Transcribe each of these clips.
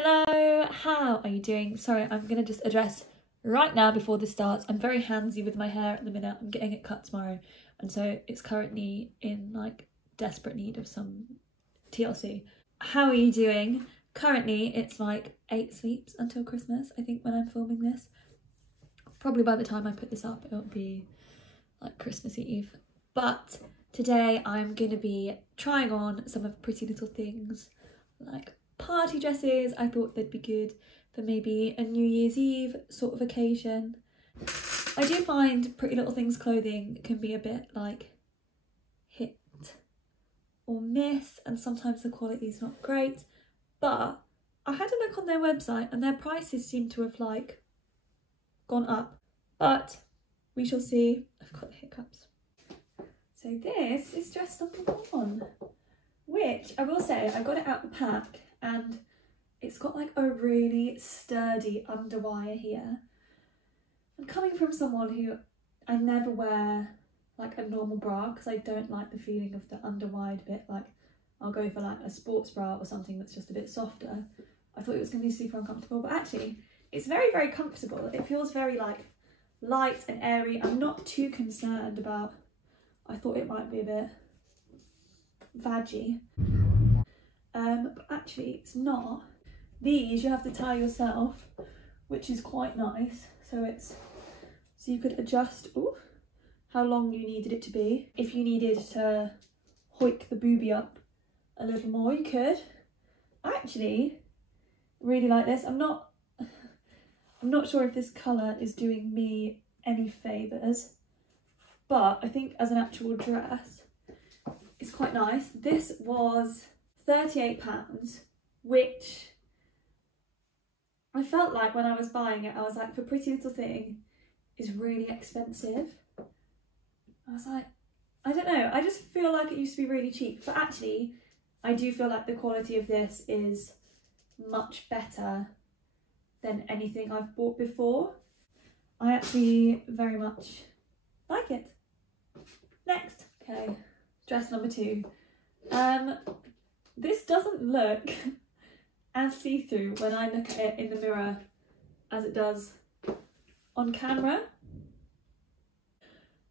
Hello, how are you doing? Sorry, I'm going to just address right now before this starts. I'm very handsy with my hair at the minute. I'm getting it cut tomorrow, and so it's currently in like desperate need of some TLC. How are you doing? Currently it's like 8 sleeps until Christmas, I think, when I'm filming this. Probably by the time I put this up it'll be like Christmas Eve. But today I'm going to be trying on some of Pretty Little Things, like party dresses. I thought they'd be good for maybe a New Year's Eve sort of occasion. I do find Pretty Little Things clothing can be a bit like hit or miss, and sometimes the quality is not great, but I had a look on their website and their prices seem to have like gone up, but we shall see. I've got the hiccups. So this is dress number 1, which I will say I got it out the pack and it's got like a really sturdy underwire here. And coming from someone who I never wear like a normal bra because I don't like the feeling of the underwired bit, like I'll go for like a sports bra or something that's just a bit softer, I thought it was going to be super uncomfortable, but actually it's very, very comfortable. It feels very like light and airy. I'm not too concerned about, I thought it might be a bit vaggy. But actually it's not. These you have to tie yourself, which is quite nice. So you could adjust how long you needed it to be. If you needed to hoik the boobie up a little more, you could. I actually really like this. I'm not sure if this colour is doing me any favours, but I think as an actual dress it's quite nice. This was £38, which I felt like when I was buying it, I was like, for Pretty Little Thing is really expensive. I was like, I don't know, I just feel like it used to be really cheap, but actually I do feel like the quality of this is much better than anything I've bought before. I actually very much like it. Next, okay, dress number 2. This doesn't look as see-through when I look at it in the mirror as it does on camera.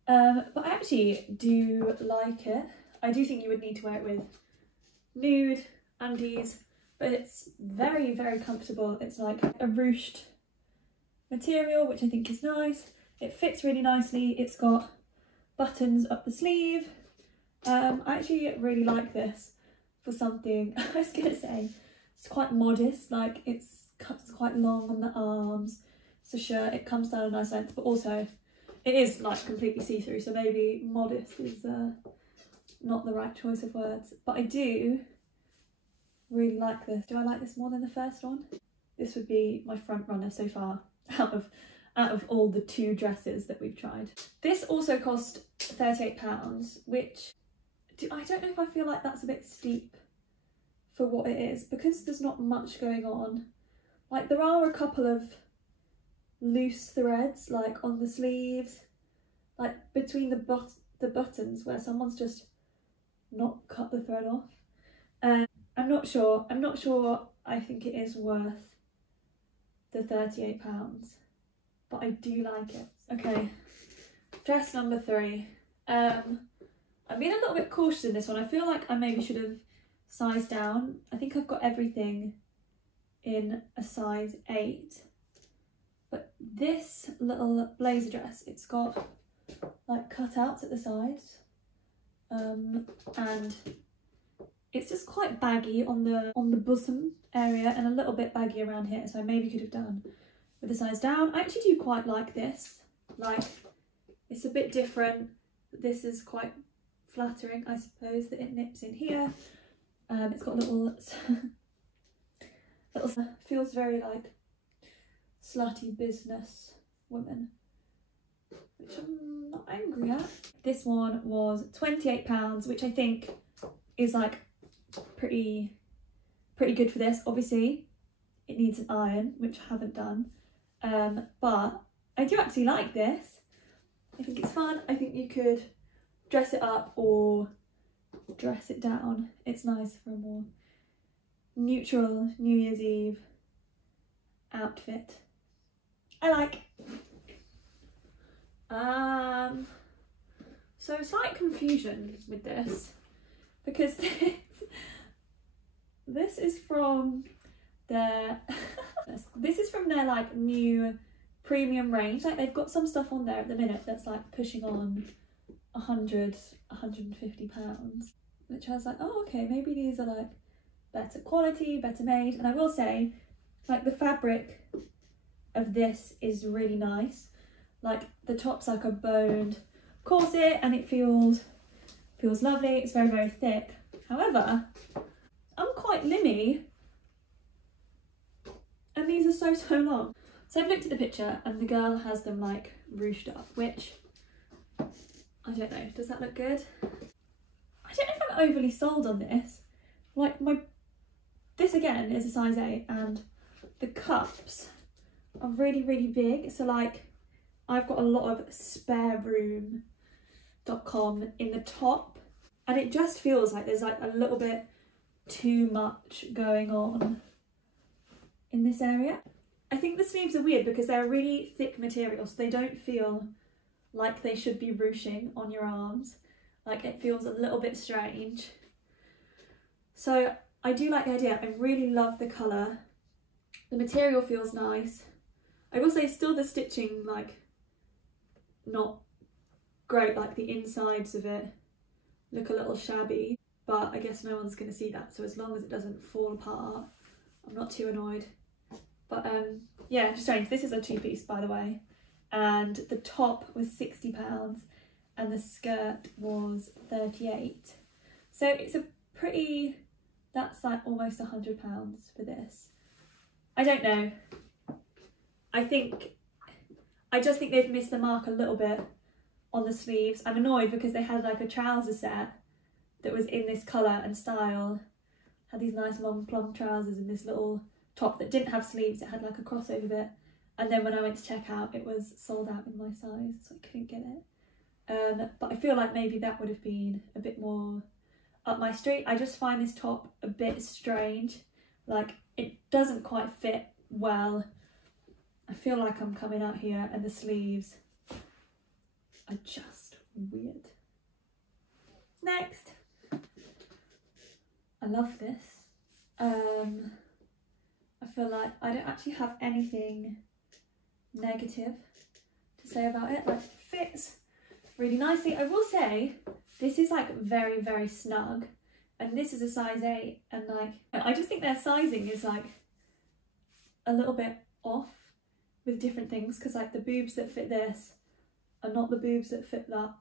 But I actually do like it. I do think you would need to wear it with nude undies, but it's very, very comfortable. It's like a ruched material, which I think is nice. It fits really nicely. It's got buttons up the sleeve. I actually really like this for something. I was gonna say it's quite modest, like it's quite long on the arms. It's a shirt, it comes down a nice length, but also it is like completely see-through, so maybe modest is not the right choice of words, but I do really like this. Do I like this more than the first one? This would be my front runner so far out of all the 2 dresses that we've tried. This also cost £38, which I don't know if I feel like that's a bit steep for what it is, because there's not much going on. Like there are a couple of loose threads like on the sleeves, like between the buttons where someone's just not cut the thread off. I'm not sure I think it is worth the £38, but I do like it. Okay, dress number 3. I've been a little bit cautious in this one. I feel like I maybe should have sized down. I think I've got everything in a size 8. But this little blazer dress, it's got like cutouts at the sides. And it's just quite baggy on the bosom area and a little bit baggy around here. So I maybe could have done with the size down. I actually do quite like this. Like, it's a bit different. This is quite flattering, I suppose, that it nips in here. It's got little feels very like slutty business woman, which I'm not angry at. This one was £28, which I think is like pretty good for this. Obviously it needs an iron, which I haven't done, but I do actually like this. I think it's fun. I think you could dress it up or dress it down. It's nice for a more neutral New Year's Eve outfit. I like. So slight confusion with this because this is from their this is from their like new premium range. Like they've got some stuff on there at the minute that's like pushing on 150 pounds, which I was like, oh okay, maybe these are like better quality, better made. And I will say, like the fabric of this is really nice. Like the top's like a boned corset and it feels lovely. It's very, very thick. However, I'm quite limmy and these are so long. So I've looked at the picture and the girl has them like ruched up, which I don't know, does that look good? I don't know if I'm overly sold on this. Like this again is a size 8 and the cups are really, really big. So like I've got a lot of spareroom.com in the top and it just feels like there's like a little bit too much going on in this area. I think the sleeves are weird because they're a really thick material, so they don't feel like they should be ruching on your arms. Like it feels a little bit strange. So I do like the idea. I really love the colour. The material feels nice. I will say still the stitching like not great, like the insides of it look a little shabby, but I guess no one's going to see that, so as long as it doesn't fall apart I'm not too annoyed. But yeah, just strange. This is a 2-piece by the way, and the top was £60 and the skirt was £38, so it's a pretty, that's like almost £100 for this. I don't know, I just think they've missed the mark a little bit on the sleeves. I'm annoyed because they had like a trouser set that was in this colour and style, had these nice long plum trousers and this little top that didn't have sleeves. It had like a crossover bit, and then when I went to check out it was sold out in my size, so I couldn't get it. But I feel like maybe that would have been a bit more up my street. I just find this top a bit strange, like it doesn't quite fit well. I feel like I'm coming out here and the sleeves are just weird. Next, I love this. I feel like I don't actually have anything negative to say about it. Like it fits really nicely. I will say this is like very, very snug, and this is a size 8, and like I just think their sizing is like a little bit off with different things, because like the boobs that fit this are not the boobs that fit that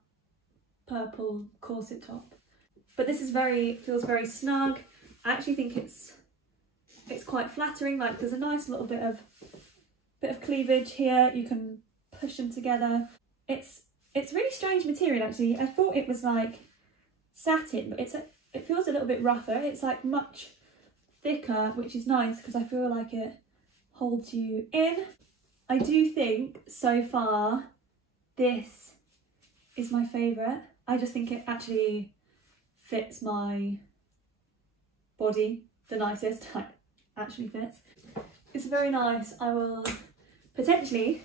purple corset top. But this is feels very snug. I actually think it's quite flattering. Like there's a nice little bit of cleavage here. You can push them together. It's really strange material actually. I thought it was like satin, but it feels a little bit rougher. It's like much thicker, which is nice because I feel like it holds you in. I do think so far this is my favourite. I just think it actually fits my body the nicest. Like actually fits. It's very nice. I will potentially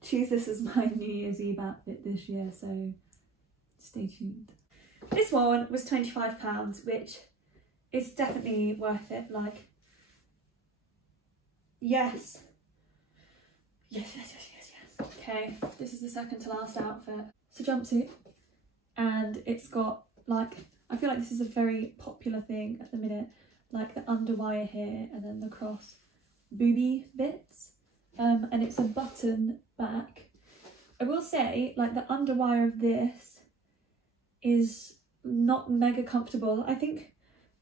choose this as my New Year's Eve outfit this year, so stay tuned. This one was £25, which is definitely worth it. Like yes. Okay, this is the second to last outfit. It's a jumpsuit and it's got like, I feel like this is a very popular thing at the minute, like the underwire here and then the cross booby bits, and it's a button back. I will say like the underwire of this is not mega comfortable. I think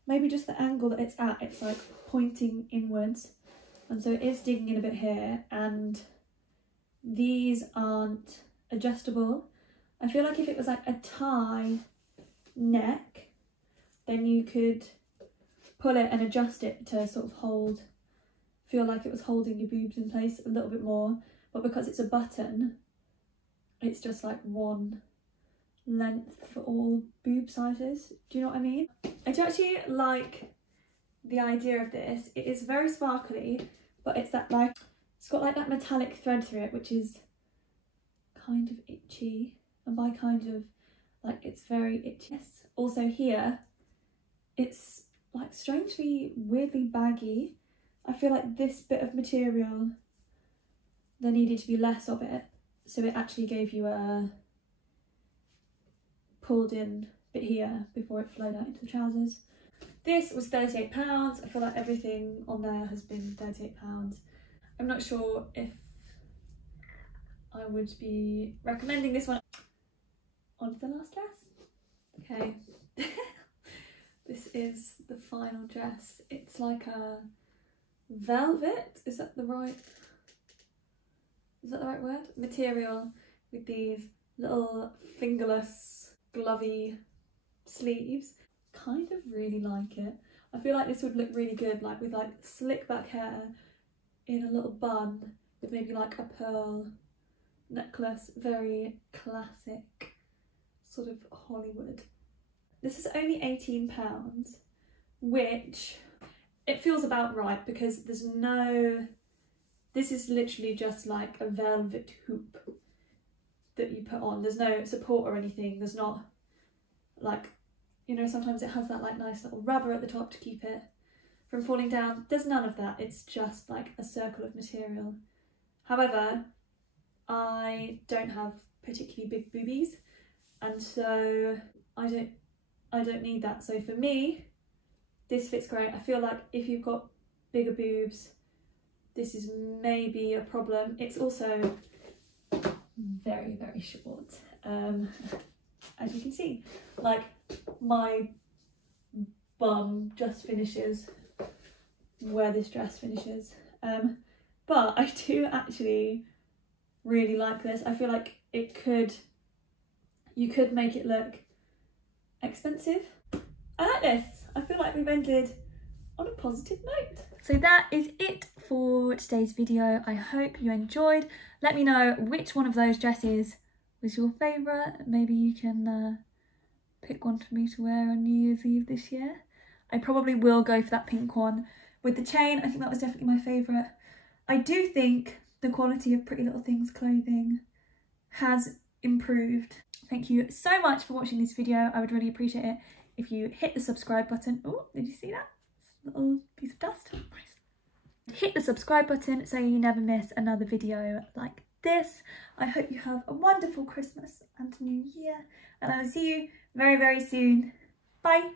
maybe just the angle that it's at, it's like pointing inwards, and so it is digging in a bit here, and these aren't adjustable. I feel like if it was like a tie neck, then you could pull it and adjust it to sort of feel like it was holding your boobs in place a little bit more, but because it's a button, it's just like one length for all boob sizes. Do you know what I mean? I do actually like the idea of this. It is very sparkly, but it's that like, it's got like that metallic thread through it, which is kind of itchy, and by kind of, like, it's very itchy. Also here, it's like strangely, weirdly baggy. I feel like this bit of material, there needed to be less of it, so it actually gave you a pulled in bit here before it flowed out into the trousers. This was £38. I feel like everything on there has been £38. I'm not sure if I would be recommending this one. On to the last dress. Okay. This is the final dress. It's like a velvet, is that the right word? Material with these little fingerless, glovey sleeves. Kind of really like it. I feel like this would look really good, like with like slick back hair in a little bun with maybe like a pearl necklace. Very classic, sort of Hollywood. This is only £18, which it feels about right because there's no, this is literally just like a velvet hoop that you put on. There's no support or anything. There's not like, you know, sometimes it has that like nice little rubber at the top to keep it from falling down. There's none of that. It's just like a circle of material. However, I don't have particularly big boobies, and so I don't need that. So for me, this fits great. I feel like if you've got bigger boobs, this is maybe a problem. It's also very, very short. As you can see, like my bum just finishes where this dress finishes. But I do actually really like this. I feel like you could make it look expensive. I like this. I feel like we've ended on a positive note. So that is it for today's video. I hope you enjoyed. Let me know which one of those dresses was your favourite. Maybe you can pick one for me to wear on New Year's Eve this year. I probably will go for that pink one with the chain. I think that was definitely my favourite. I do think the quality of Pretty Little Things clothing has improved. Thank you so much for watching this video. I would really appreciate it if you hit the subscribe button. Oh, did you see that? Little piece of dust. Nice. Hit the subscribe button so you never miss another video like this. I hope you have a wonderful Christmas and New Year, and I will see you very, very soon. Bye.